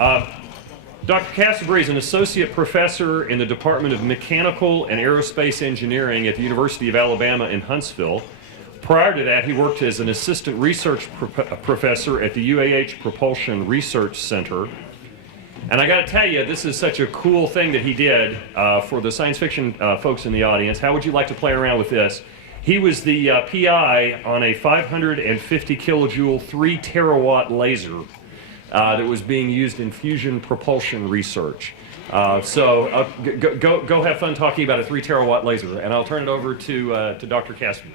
Dr. Cassibry is an associate professor in the Department of Mechanical and Aerospace Engineering at the University of Alabama in Huntsville. Prior to that, he worked as an assistant research professor at the UAH Propulsion Research Center. And I got to tell you, this is such a cool thing that he did for the science fiction folks in the audience. How would you like to play around with this? He was the PI on a 550 kilojoule, 3 terawatt laser that was being used in fusion propulsion research. So go have fun talking about a 3 terawatt laser, and I'll turn it over to Dr. Cassibry.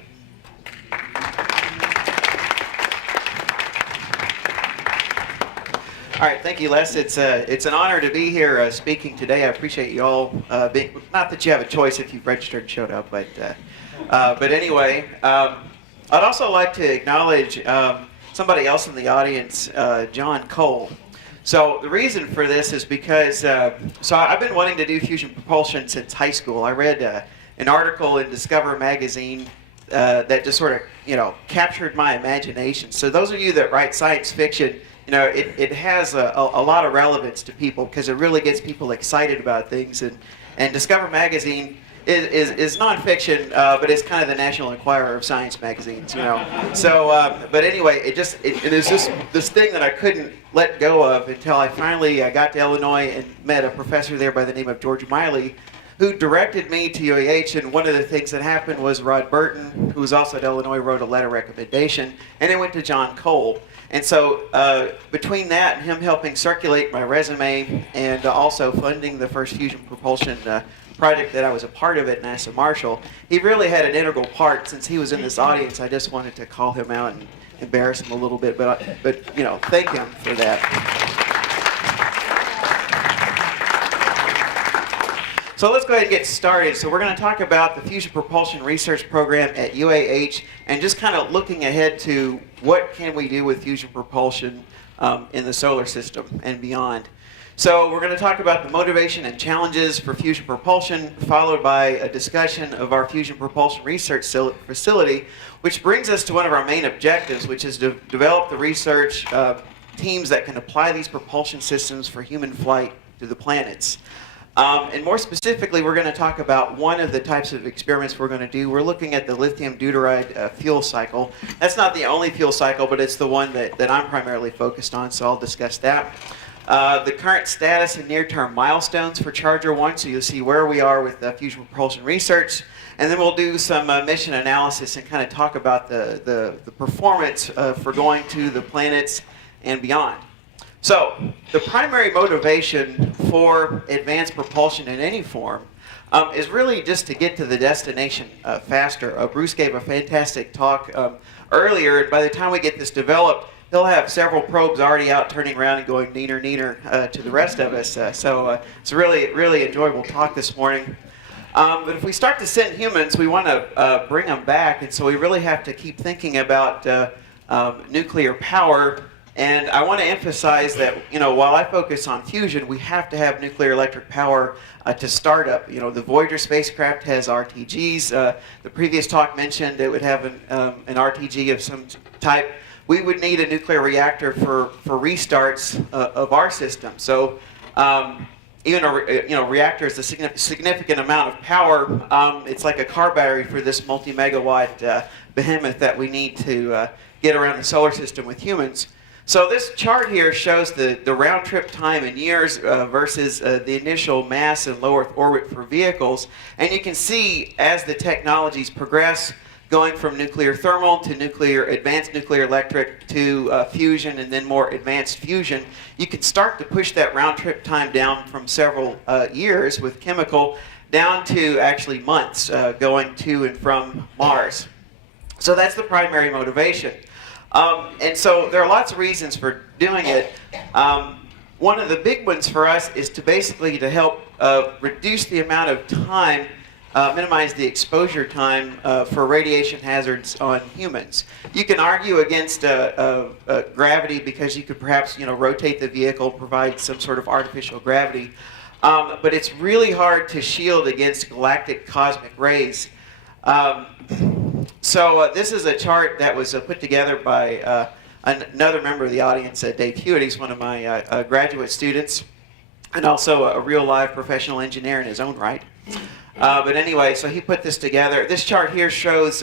All right, thank you, Les. It's an honor to be here speaking today. I appreciate you all being, not that you have a choice if you've registered and showed up, but anyway, I'd also like to acknowledge somebody else in the audience, John Cole. So the reason for this is because, so I've been wanting to do fusion propulsion since high school. I read an article in Discover magazine that just sort of, captured my imagination. So those of you that write science fiction, it has a lot of relevance to people because it really gets people excited about things. And Discover magazine is nonfiction, but it's kind of the National Enquirer of science magazines, So, but anyway, it is just this thing that I couldn't let go of until I finally got to Illinois and met a professor there by the name of George Miley, who directed me to UAH. And one of the things that happened was Rod Burton, who was also at Illinois, wrote a letter of recommendation, and it went to John Cole. And so between that and him helping circulate my resume and also funding the first fusion propulsion project that I was a part of at NASA Marshall, he really had an integral part. Since he was in this audience, I just wanted to call him out and embarrass him a little bit, but thank him for that. So let's go ahead and get started. So we're going to talk about the Fusion Propulsion Research Program at UAH and just kind of looking ahead to what can we do with fusion propulsion in the solar system and beyond. So we're going to talk about the motivation and challenges for fusion propulsion, followed by a discussion of our Fusion Propulsion Research Facility, which brings us to one of our main objectives, which is to develop the research teams that can apply these propulsion systems for human flight to the planets. And more specifically, we're going to talk about one of the types of experiments we're going to do. We're looking at the lithium deuteride fuel cycle. That's not the only fuel cycle, but it's the one that I'm primarily focused on, so I'll discuss that. The current status and near-term milestones for Charger 1, so you'll see where we are with fusion propulsion research. And then we'll do some mission analysis and kind of talk about the performance for going to the planets and beyond. So the primary motivation for advanced propulsion in any form is really just to get to the destination faster. Bruce gave a fantastic talk earlier, and by the time we get this developed, he'll have several probes already out turning around and going neener to the rest of us. So it's a really enjoyable talk this morning. But if we start to send humans, we want to bring them back, and so we really have to keep thinking about nuclear power. And I want to emphasize that, while I focus on fusion, we have to have nuclear electric power to start up. The Voyager spacecraft has RTGs. The previous talk mentioned it would have an RTG of some type. We would need a nuclear reactor for restarts of our system. So even a reactor is a significant amount of power. It's like a car battery for this multi-megawatt behemoth that we need to get around the solar system with humans. So this chart here shows the round trip time in years versus the initial mass and low Earth orbit for vehicles. And you can see as the technologies progress, going from nuclear thermal to advanced nuclear electric to fusion and then more advanced fusion, you can start to push that round trip time down from several years with chemical down to actually months going to and from Mars. So that's the primary motivation. And so there are lots of reasons for doing it. One of the big ones for us is to help reduce the amount of time, minimize the exposure time for radiation hazards on humans. You can argue against gravity because you could perhaps rotate the vehicle, provide some sort of artificial gravity. But it's really hard to shield against galactic cosmic rays. So this is a chart that was put together by another member of the audience, Dave Hewitt. He's one of my graduate students, and also a real live professional engineer in his own right. But anyway, so he put this together. This chart here shows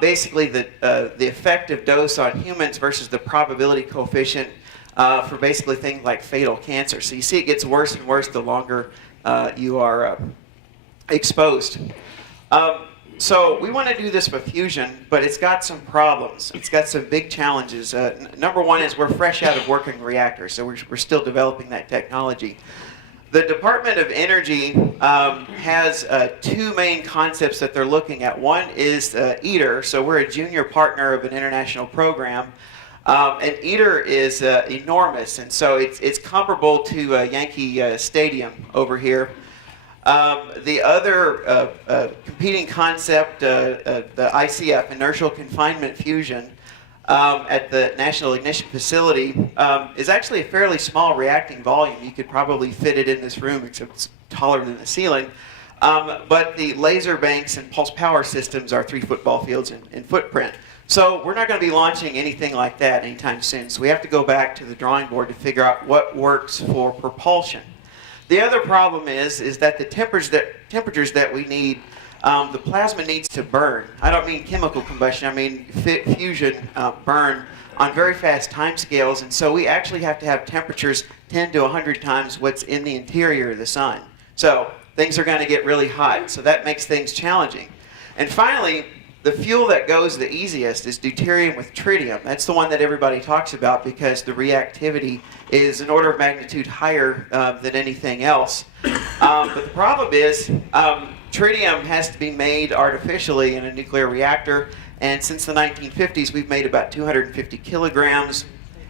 basically the effective dose on humans versus the probability coefficient for basically things like fatal cancer. So you see it gets worse and worse the longer you are exposed. So we want to do this with fusion, but it's got some problems. It's got some big challenges. Number one is we're fresh out of working reactors, so we're still developing that technology. The Department of Energy has two main concepts that they're looking at. One is ITER, so we're a junior partner of an international program. And ITER is enormous, and so it's comparable to Yankee Stadium over here. The other competing concept, the ICF, inertial confinement fusion, at the National Ignition Facility, is actually a fairly small reacting volume. You could probably fit it in this room, except it's taller than the ceiling. But the laser banks and pulse power systems are 3 football fields in footprint. So we're not going to be launching anything like that anytime soon. So we have to go back to the drawing board to figure out what works for propulsion. The other problem is that the temperatures that we need, the plasma needs to burn. I don't mean chemical combustion, I mean fusion burn on very fast time scales, and so we actually have to have temperatures 10 to 100 times what's in the interior of the sun. So things are going to get really hot, so that makes things challenging. And finally, the fuel that goes the easiest is deuterium with tritium. That's the one that everybody talks about because the reactivity is an order of magnitude higher than anything else. But the problem is tritium has to be made artificially in a nuclear reactor, and since the 1950s we've made about 250 kilograms,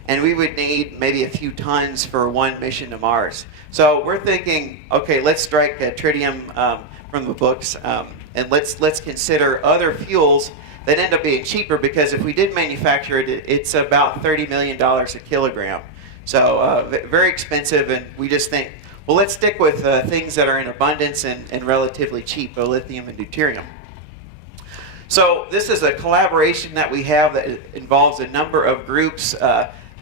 and we would need maybe a few tons for one mission to Mars. So we're thinking, okay, let's strike tritium from the books, and let's consider other fuels that end up being cheaper, because if we did manufacture it, it's about $30 million a kilogram. So very expensive, and we just think, well, let's stick with things that are in abundance and relatively cheap, lithium and deuterium. So this is a collaboration that we have that involves a number of groups.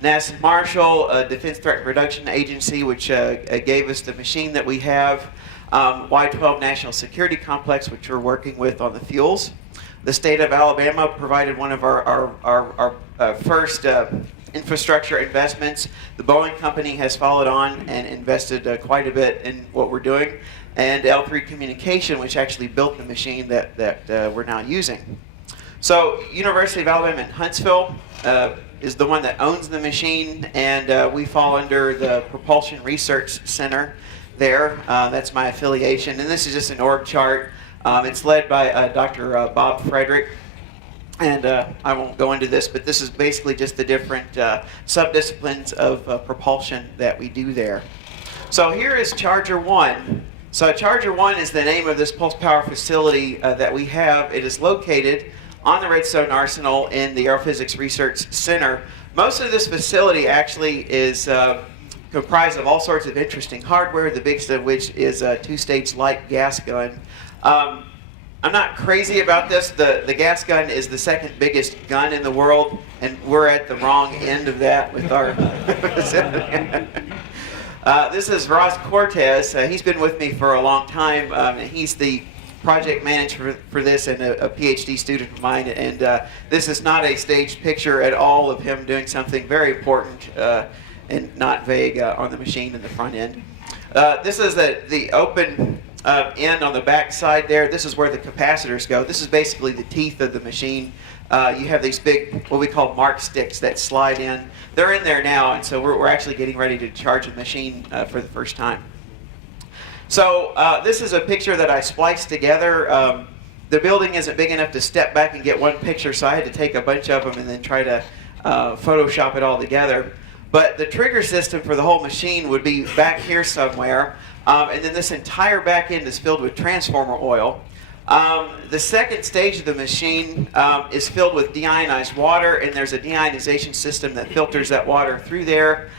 NASA Marshall, Defense Threat Reduction Agency, which gave us the machine that we have. Y-12 National Security Complex, which we're working with on the fuels. The state of Alabama provided one of our first infrastructure investments. The Boeing company has followed on and invested quite a bit in what we're doing. And L3 Communication, which actually built the machine that we're now using. So University of Alabama in Huntsville is the one that owns the machine, and we fall under the Propulsion Research Center there. That's my affiliation, and this is just an org chart. It's led by Dr. Bob Frederick, and I won't go into this, but this is basically just the different subdisciplines of propulsion that we do there. So here is Charger 1. So Charger 1 is the name of this pulse power facility that we have. It is located on the Redstone Arsenal in the Aerophysics Research Center. Most of this facility actually is comprised of all sorts of interesting hardware, the biggest of which is a 2-stage light gas gun. I'm not crazy about this. The gas gun is the second biggest gun in the world, and we're at the wrong end of that with our this is Ross Cortez. He's been with me for a long time. He's the project manager for this and a PhD student of mine. And this is not a staged picture at all of him doing something very important and not vague on the machine in the front end. This is the open end on the back side there. This is where the capacitors go. This is basically the teeth of the machine. You have these big, what we call mark sticks that slide in. They're in there now, and so we're actually getting ready to charge the machine for the first time. So this is a picture that I spliced together. The building isn't big enough to step back and get one picture, so I had to take a bunch of them and then try to Photoshop it all together. But the trigger system for the whole machine would be back here somewhere, and then this entire back end is filled with transformer oil. The second stage of the machine is filled with deionized water, and there's a deionization system that filters that water through there.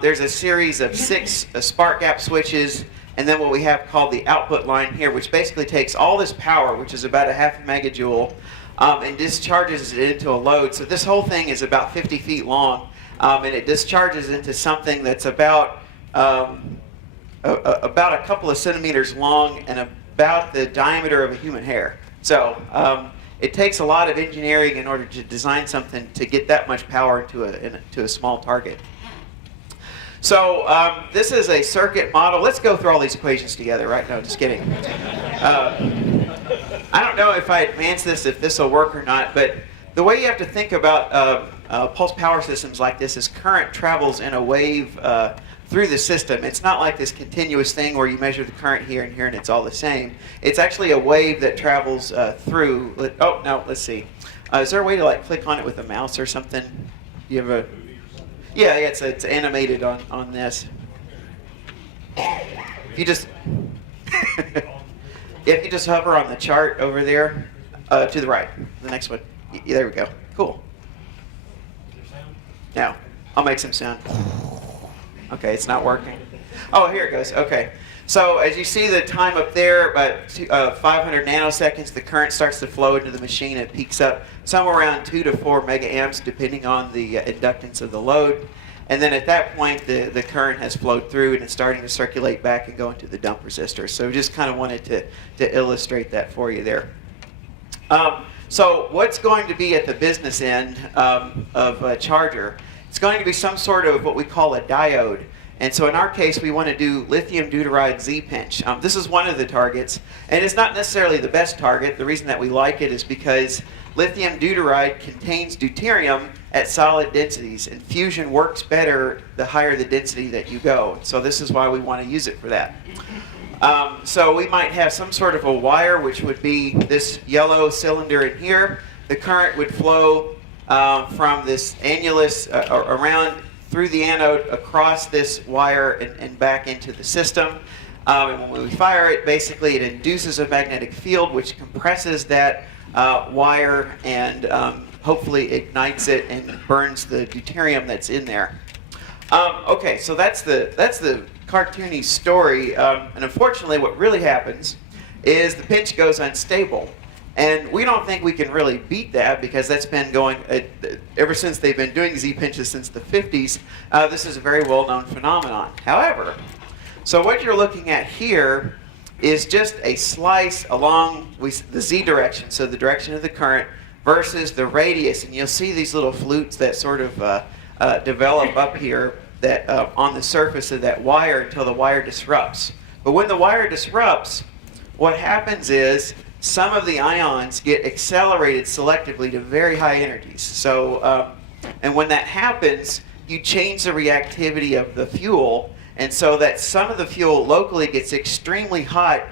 There's a series of 6 spark gap switches, and then what we have called the output line here, which basically takes all this power, which is about a half a megajoule, and discharges it into a load. So this whole thing is about 50 feet long, and it discharges into something that's about a couple of centimeters long and about the diameter of a human hair. So it takes a lot of engineering in order to design something to get that much power into a small target. So this is a circuit model. Let's go through all these equations together, right? No, just kidding. I don't know if I advance this, if this will work or not, but the way you have to think about pulse power systems like this is current travels in a wave through the system. It's not like this continuous thing where you measure the current here and here and it's all the same. It's actually a wave that travels through. Oh, no, let's see. Is there a way to like click on it with a mouse or something? You have a... Yeah, it's animated on this. If you just if you just hover on the chart over there, to the right, the next one. There we go. Cool. Now, I'll make some sound. Okay, it's not working. Oh, here it goes. Okay. So as you see the time up there, about 500 nanoseconds, the current starts to flow into the machine. It peaks up somewhere around 2 to 4 megaamps, depending on the inductance of the load. And then at that point, the current has flowed through and it's starting to circulate back and go into the dump resistor. So just kind of wanted to illustrate that for you there. So what's going to be at the business end of a charger? It's going to be some sort of what we call a diode. And so in our case, we want to do lithium deuteride Z-pinch. This is one of the targets, and it's not necessarily the best target. The reason that we like it is because lithium deuteride contains deuterium at solid densities, and fusion works better the higher the density that you go. So this is why we want to use it for that. So we might have some sort of a wire, which would be this yellow cylinder in here. The current would flow from this annulus around through the anode, across this wire, and back into the system. And when we fire it, basically it induces a magnetic field which compresses that wire and hopefully ignites it and burns the deuterium that's in there. Okay, so that's the cartoony story. And unfortunately, what really happens is the pinch goes unstable. And we don't think we can really beat that because that's been going ever since they've been doing Z-pinches since the 50s. This is a very well-known phenomenon. However, so what you're looking at here is just a slice along the Z direction, so the direction of the current, versus the radius. And you'll see these little flutes that sort of develop up here that on the surface of that wire until the wire disrupts. But when the wire disrupts, what happens is some of the ions get accelerated selectively to very high energies. So, and when that happens, you change the reactivity of the fuel, and so that some of the fuel locally gets extremely hot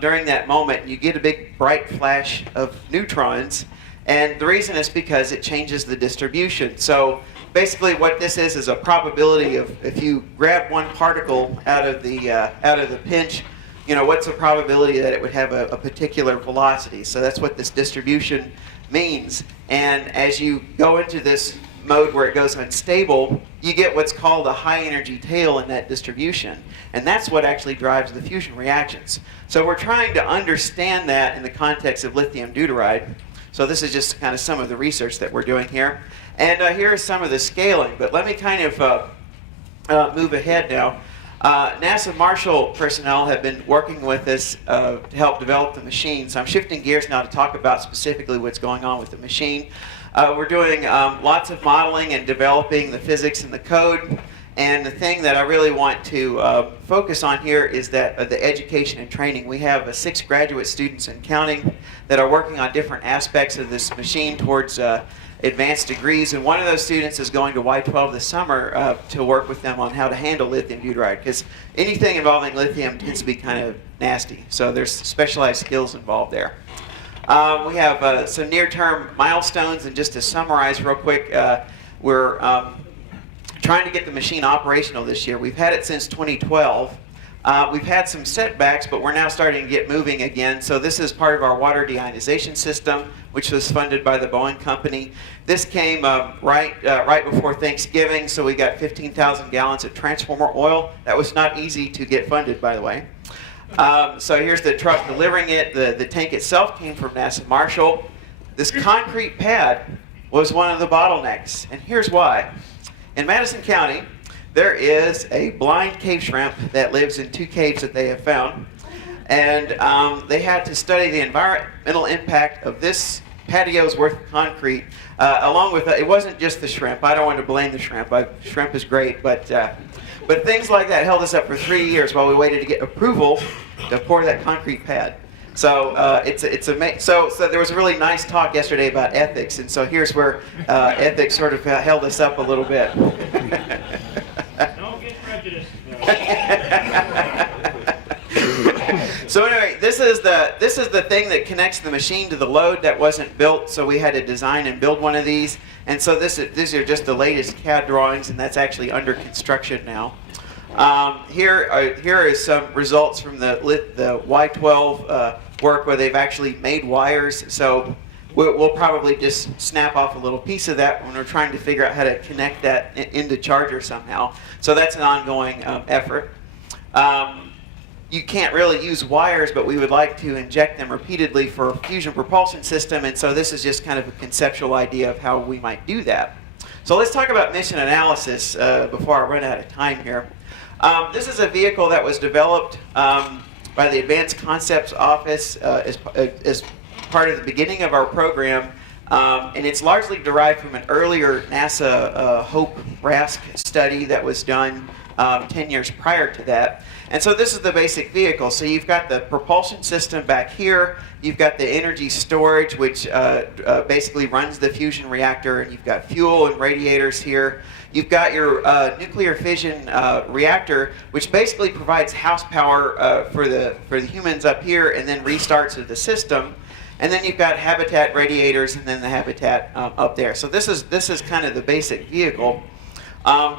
during that moment. You get a big bright flash of neutrons, and the reason is because it changes the distribution. So basically what this is a probability of if you grab one particle out of the pinch, you know, what's the probability that it would have a particular velocity? So that's what this distribution means. And as you go into this mode where it goes unstable, you get what's called a high energy tail in that distribution. And that's what actually drives the fusion reactions. So we're trying to understand that in the context of lithium deuteride. So this is just kind of some of the research that we're doing here. And here is some of the scaling. But let me kind of move ahead now. NASA Marshall personnel have been working with us to help develop the machine. So I'm shifting gears now to talk about specifically what's going on with the machine. We're doing lots of modeling and developing the physics and the code. And the thing that I really want to focus on here is that the education and training. We have 6 graduate students and counting that are working on different aspects of this machine towards advanced degrees, and one of those students is going to Y12 this summer to work with them on how to handle lithium deuteride, because anything involving lithium tends to be kind of nasty, so there's specialized skills involved there. We have some near-term milestones, and just to summarize real quick, we're trying to get the machine operational this year. We've had it since 2012. We've had some setbacks, but we're now starting to get moving again. So this is part of our water deionization system, which was funded by the Boeing Company. This came right before Thanksgiving, so we got 15,000 gallons of transformer oil. That was not easy to get funded, by the way. So here's the truck delivering it. The tank itself came from NASA Marshall. This concrete pad was one of the bottlenecks, and here's why. In Madison County, there is a blind cave shrimp that lives in 2 caves that they have found, and they had to study the environmental impact of this patio's worth of concrete, along with, it wasn't just the shrimp. I don't want to blame the shrimp. Shrimp is great, but things like that held us up for 3 years while we waited to get approval to pour that concrete pad. So so there was a really nice talk yesterday about ethics, and so here's where ethics sort of held us up a little bit. Don't get prejudiced. So anyway, this is the thing that connects the machine to the load that wasn't built, so we had to design and build one of these. And so these are just the latest CAD drawings, and that's actually under construction now. Here is some results from the Y12 work where they've actually made wires. So we'll probably just snap off a little piece of that when we're trying to figure out how to connect that into charger somehow. So that's an ongoing effort. You can't really use wires, but we would like to inject them repeatedly for a fusion propulsion system, and so this is just kind of a conceptual idea of how we might do that. So let's talk about mission analysis before I run out of time here. This is a vehicle that was developed by the Advanced Concepts Office as part of the beginning of our program, and it's largely derived from an earlier NASA HOPE RASC study that was done 10 years prior to that. And so this is the basic vehicle. So you've got the propulsion system back here. You've got the energy storage, which basically runs the fusion reactor, and you've got fuel and radiators here. You've got your nuclear fission reactor, which basically provides house power for the humans up here, and then restarts the system. And then you've got habitat radiators, and then the habitat up there. So this is kind of the basic vehicle.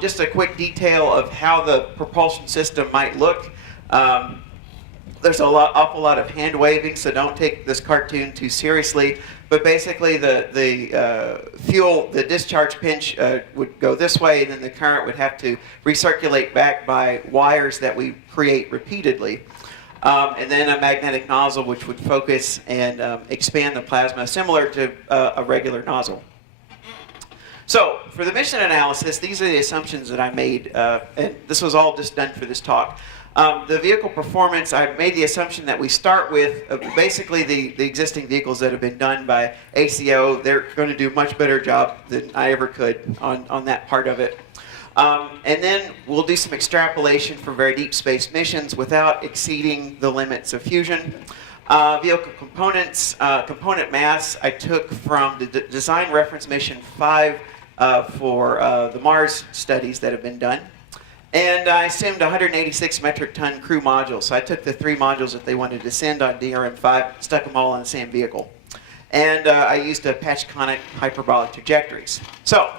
Just a quick detail of how the propulsion system might look. There's awful lot of hand waving, so don't take this cartoon too seriously. But basically, the fuel, the discharge pinch would go this way, and then the current would have to recirculate back by wires that we create repeatedly. And then a magnetic nozzle, which would focus and expand the plasma, similar to a regular nozzle. So, for the mission analysis, these are the assumptions that I made, and this was all just done for this talk. The vehicle performance, I made the assumption that we start with basically the existing vehicles that have been done by ACO. They're going to do a much better job than I ever could on that part of it. And then we'll do some extrapolation for very deep space missions without exceeding the limits of fusion. Vehicle components, component mass, I took from the design reference mission 5 for the Mars studies that have been done. And I assumed 186 metric ton crew modules. So I took the 3 modules that they wanted to send on DRM-5, stuck them all on the same vehicle. And I used Apache conic hyperbolic trajectories. So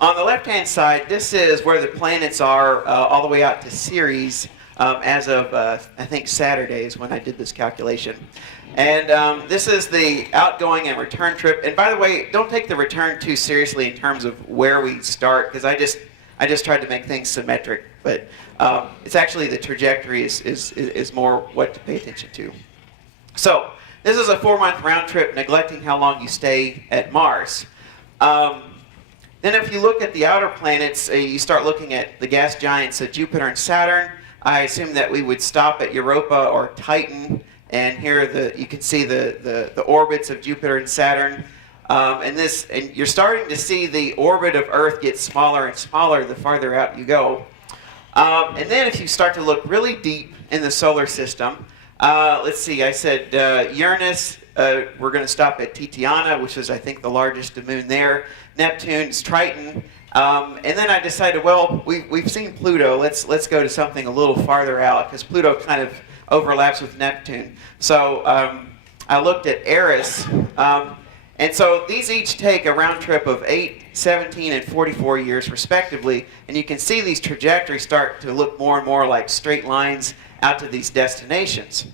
on the left-hand side, this is where the planets are all the way out to Ceres as of, I think, Saturday is when I did this calculation. And this is the outgoing and return trip. And by the way, don't take the return too seriously in terms of where we start, because I just tried to make things symmetric. But it's actually the trajectory is more what to pay attention to. So this is a 4-month round trip, neglecting how long you stay at Mars. Then if you look at the outer planets, you start looking at the gas giants of Jupiter and Saturn. I assume that we would stop at Europa or Titan, and here you can see the orbits of Jupiter and Saturn. And you're starting to see the orbit of Earth get smaller and smaller the farther out you go. And then if you start to look really deep in the solar system, let's see, I said Uranus, we're going to stop at Titiana, which is, I think, the largest moon there. Neptune's Triton. And then I decided, well, we've seen Pluto. Let's go to something a little farther out, because Pluto kind of overlaps with Neptune. So I looked at Eris. And so these each take a round trip of 8, 17, and 44 years respectively, and you can see these trajectories start to look more and more like straight lines out to these destinations.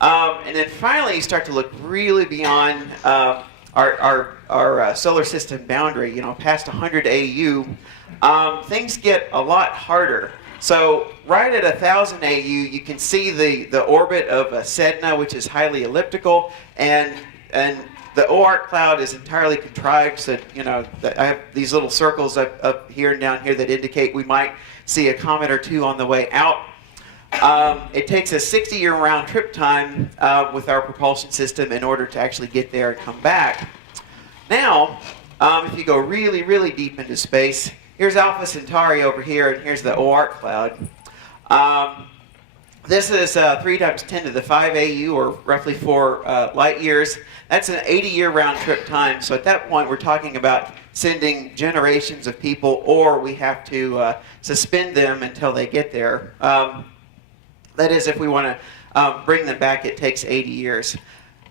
And then finally you start to look really beyond our solar system boundary, past 100 AU. Things get a lot harder. So right at 1,000 AU, you can see the orbit of Sedna, which is highly elliptical, and the OARC cloud is entirely contrived. So I have these little circles up here and down here that indicate we might see a comet or two on the way out. It takes a 60-year round trip time with our propulsion system in order to actually get there and come back. Now, if you go really, really deep into space, here's Alpha Centauri over here, and here's the OARC cloud. This is 3 times 10 to the 5 AU, or roughly 4 light years. That's an 80-year round trip time. So at that point, we're talking about sending generations of people, or we have to suspend them until they get there. That is, if we want to bring them back, it takes 80 years.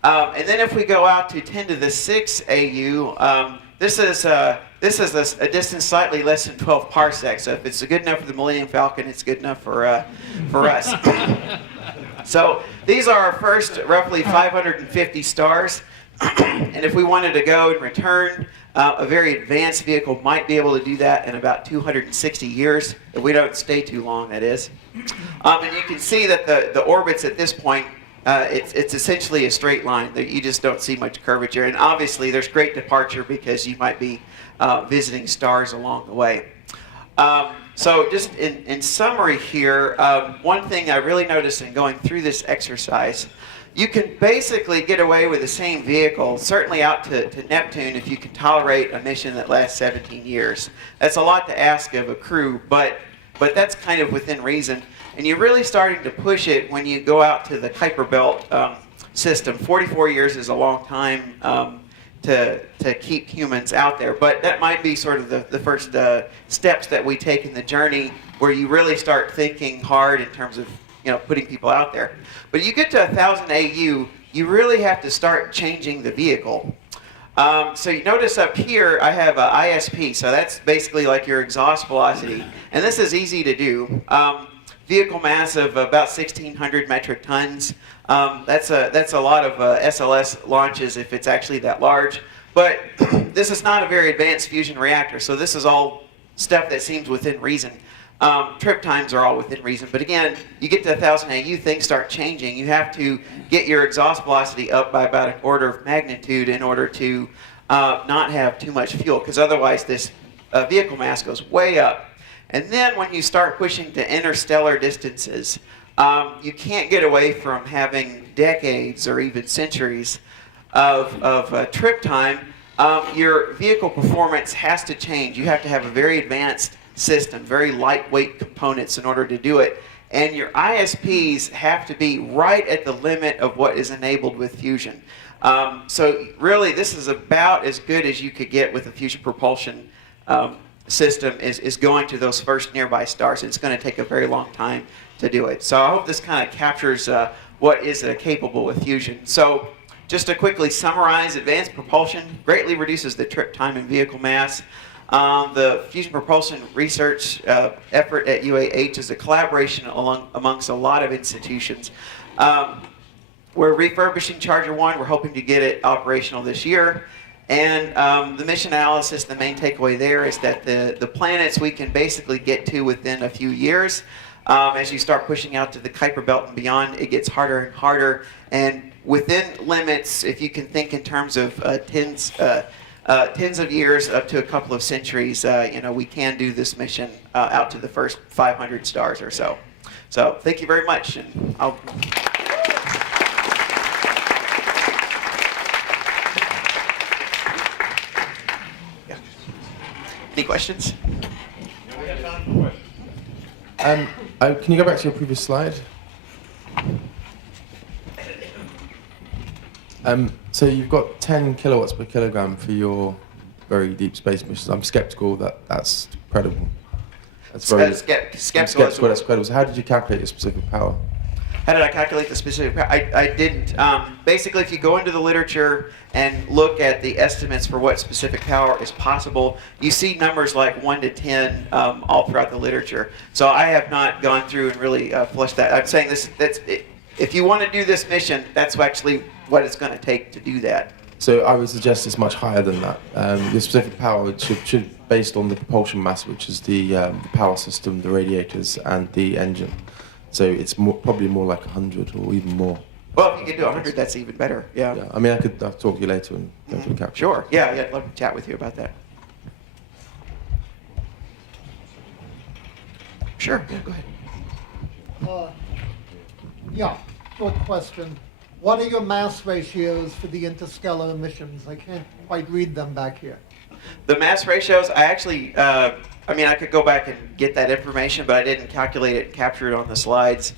And then if we go out to 10 to the 6 AU, this is a distance slightly less than 12 parsecs. So if it's good enough for the Millennium Falcon, it's good enough for us. So these are our first roughly 550 stars. And if we wanted to go and return, a very advanced vehicle might be able to do that in about 260 years, if we don't stay too long, that is. And you can see that the orbits at this point, it's essentially a straight line. You just don't see much curvature. And obviously, there's great departure because you might be visiting stars along the way. So just in summary here, one thing I really noticed in going through this exercise, you can basically get away with the same vehicle, certainly out to Neptune, if you can tolerate a mission that lasts 17 years. That's a lot to ask of a crew, but that's kind of within reason. And you're really starting to push it when you go out to the Kuiper Belt system. 44 years is a long time to keep humans out there, but that might be sort of the first steps that we take in the journey where you really start thinking hard in terms of putting people out there. But you get to 1,000 AU, you really have to start changing the vehicle. So you notice up here I have a ISP, so that's basically like your exhaust velocity, and this is easy to do. Vehicle mass of about 1,600 metric tons. That's a lot of SLS launches if it's actually that large. But this is not a very advanced fusion reactor, so this is all stuff that seems within reason. Trip times are all within reason, but again, you get to 1,000 AU, things start changing. You have to get your exhaust velocity up by about an order of magnitude in order to not have too much fuel, because otherwise this vehicle mass goes way up. And then when you start pushing to interstellar distances, you can't get away from having decades or even centuries of trip time. Your vehicle performance has to change. You have to have a very advanced system, very lightweight components in order to do it. And your ISPs have to be right at the limit of what is enabled with fusion. So really, this is about as good as you could get with a fusion propulsion system is going to those first nearby stars. It's going to take a very long time to do it. So I hope this kind of captures what is capable with fusion. So just to quickly summarize, advanced propulsion greatly reduces the trip time and vehicle mass. The fusion propulsion research effort at UAH is a collaboration amongst a lot of institutions. We're refurbishing Charger 1. We're hoping to get it operational this year. And the mission analysis, the main takeaway there is that the planets we can basically get to within a few years. As you start pushing out to the Kuiper Belt and beyond, it gets harder and harder. And within limits, if you can think in terms of tens of years up to a couple of centuries, we can do this mission out to the first 500 stars or so. So thank you very much. And I'll... Any questions? We have time for questions. Can you go back to your previous slide? So you've got 10 kilowatts per kilogram for your very deep space missions. I'm skeptical that that's credible. That's very skeptical. That's credible. So how did you calculate your specific power? How did I calculate the specific power? I didn't. Basically, if you go into the literature and look at the estimates for what specific power is possible, you see numbers like 1 to 10 all throughout the literature. So I have not gone through and really fleshed that. I'm saying if you want to do this mission, that's actually what it's going to take to do that. So I would suggest it's much higher than that. The specific power should based on the propulsion mass, which is the power system, the radiators, and the engine. So it's probably more like 100 or even more. Well, if you can do 100, that's even better. Yeah. Yeah. I mean, I'll talk to you later and go through the calculation. Sure. Yeah, I'd love to chat with you about that. Sure. Yeah, go ahead. Yeah, short question. What are your mass ratios for the interstellar emissions? I can't quite read them back here. The mass ratios, I actually, I mean, I could go back and get that information, but I didn't calculate it and capture it on the slides.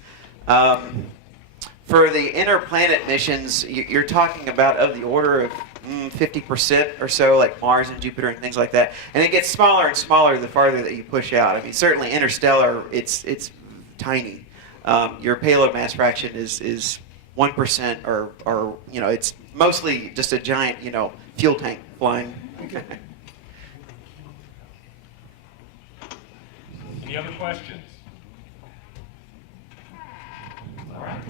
For the interplanet missions, you're talking about of the order of 50% or so, like Mars and Jupiter and things like that. And it gets smaller and smaller the farther that you push out. I mean, certainly interstellar, it's tiny. Your payload mass fraction is 1% or it's mostly just a giant, fuel tank flying. Any other questions? All right.